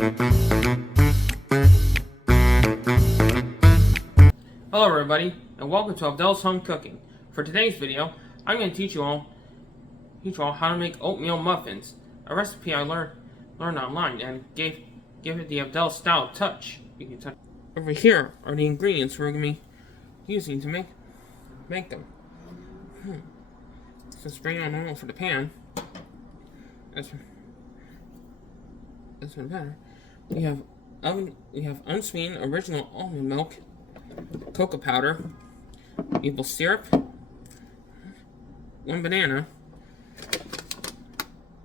Hello everybody, and welcome to Abdel's Home Cooking. For today's video, I'm going to teach you all how to make oatmeal muffins, a recipe I learned online and give it the Abdel style touch. Over here are the ingredients we're going to be using to make them. So spray on oil for the pan. That's for the batter. We have unsweetened original almond milk, cocoa powder, maple syrup, 1 banana,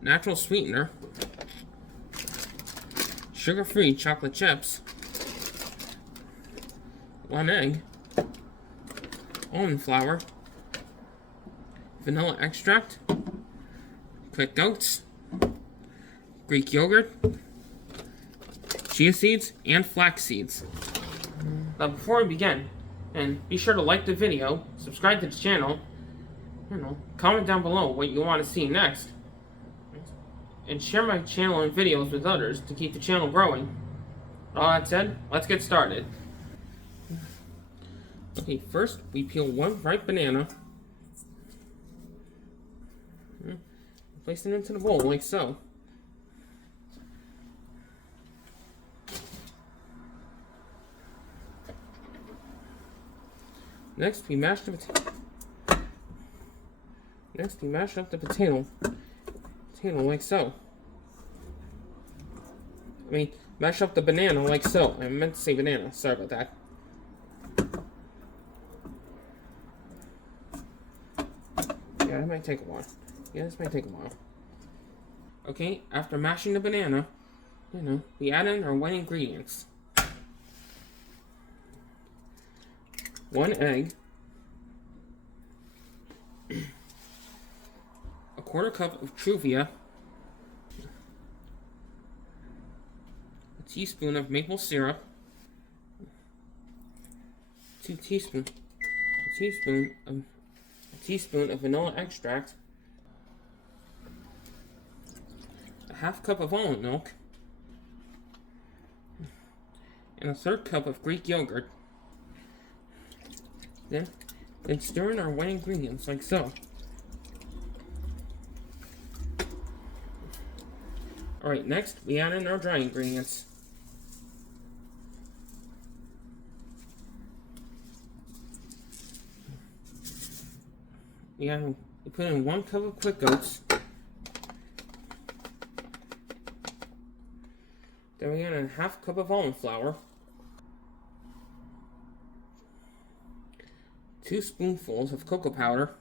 natural sweetener, sugar-free chocolate chips, 1 egg, almond flour, vanilla extract, quick oats, Greek yogurt, chia seeds, and flax seeds. Now before we begin, and be sure to like the video, subscribe to the channel, comment down below what you want to see next, and share my channel and videos with others to keep the channel growing. All that said, let's get started. Okay, first we peel 1 ripe banana, place it into the bowl like so. Next, we mash up the potato like so. Mash up the banana like so. I meant to say banana. Sorry about that. Yeah, that might take a while. This might take a while. Okay, after mashing the banana, we add in our wet ingredients. 1 egg, 1/4 cup of Truvia, a teaspoon of maple syrup, a teaspoon of vanilla extract, a 1/2 cup of almond milk, and a 1/3 cup of Greek yogurt. Then stir in our wet ingredients like so. Alright, next we add in our dry ingredients. We put in 1 cup of quick oats. Then we add in 1/2 cup of almond flour. 2 spoonfuls of cocoa powder,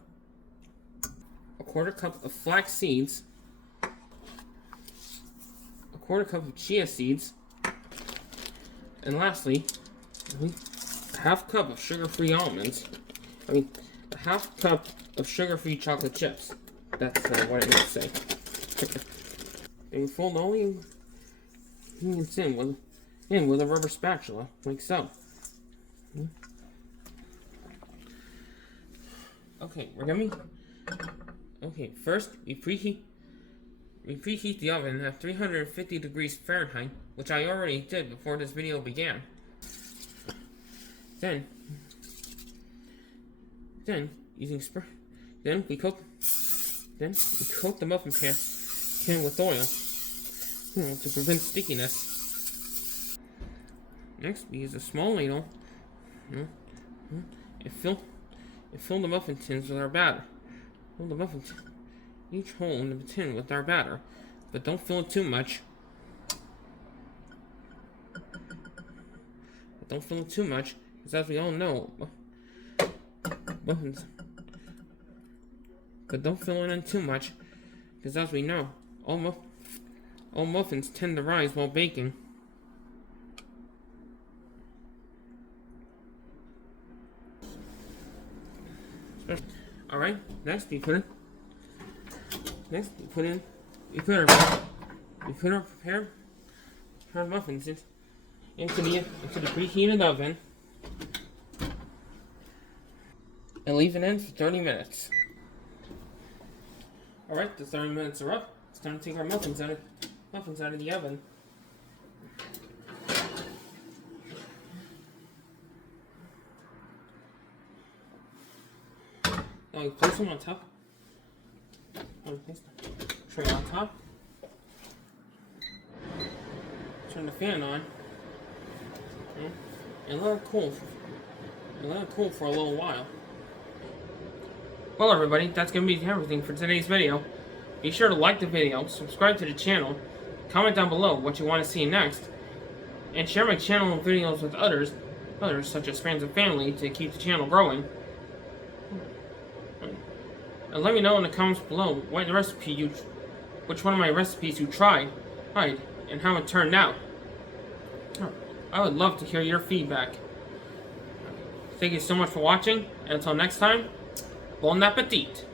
1/4 cup of flax seeds, 1/4 cup of chia seeds, and lastly, a 1/2 cup of sugar-free almonds. A 1/2 cup of sugar-free chocolate chips. That's what I meant to say. And we fold all the ingredients in with a rubber spatula, like so. Okay, first we preheat the oven at 350 degrees Fahrenheit, which I already did before this video began. Then we cook the muffin pan with oil to prevent stickiness. Next, we use a small ladle and fill the muffin tins with our batter. Fill each hole in the tin with our batter, but don't fill it too much. Because as we all know, muffins. But don't fill it in too much, because as we know, all muffins tend to rise while baking. Alright, next we put our prepared muffins into the preheated oven and leave it in for 30 minutes. Alright, the 30 minutes are up. It's time to take our muffins out of the oven. Now we place them on top. Tray on top. Turn the fan on. And let it cool. For a little while. Well, everybody, that's going to be everything for today's video. Be sure to like the video, subscribe to the channel, comment down below what you want to see next, and share my channel and videos with others such as friends and family to keep the channel growing. And let me know in the comments below which one of my recipes you tried, and how it turned out. I would love to hear your feedback. Thank you so much for watching, and until next time, bon appetit!